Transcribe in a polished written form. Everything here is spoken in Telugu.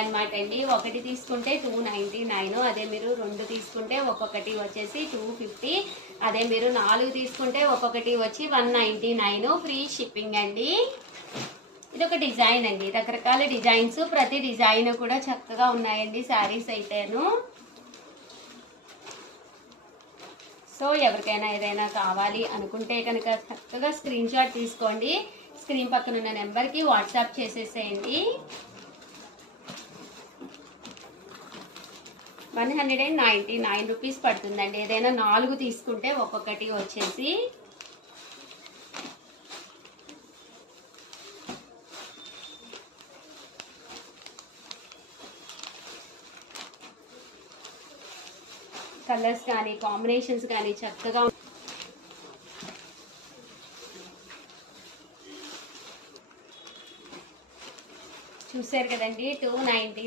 అనమాట అండి. ఒకటి తీసుకుంటే 299, అదే మీరు 2 తీసుకుంటే ఒక్కొక్కటి వచ్చేసి 250, అదే మీరు 4 తీసుకుంటే ఒక్కొక్కటి వచ్చి 199 ఫ్రీ షిప్పింగ్ అండి. ఇది ఒక డిజైన్ అండి, రకరకాల డిజైన్స్, ప్రతి డిజైన్ కూడా చక్కగా ఉన్నాయండి శారీస్ అయితేను. సో ఎవరికైనా ఏదైనా కావాలి అనుకుంటే కనుక చక్కగా స్క్రీన్ షాట్ తీసుకోండి, స్క్రీన్ పక్కన ఉన్న నెంబర్కి వాట్సాప్ చేసేసేయండి. 199 రూపీస్ పడుతుందండి. ఏదైనా 4 తీసుకుంటే ఒక్కొక్కటి వచ్చేసి. కలర్స్ కానీ కాంబినేషన్స్ కానీ చక్కగా చూసారు కదండి. 299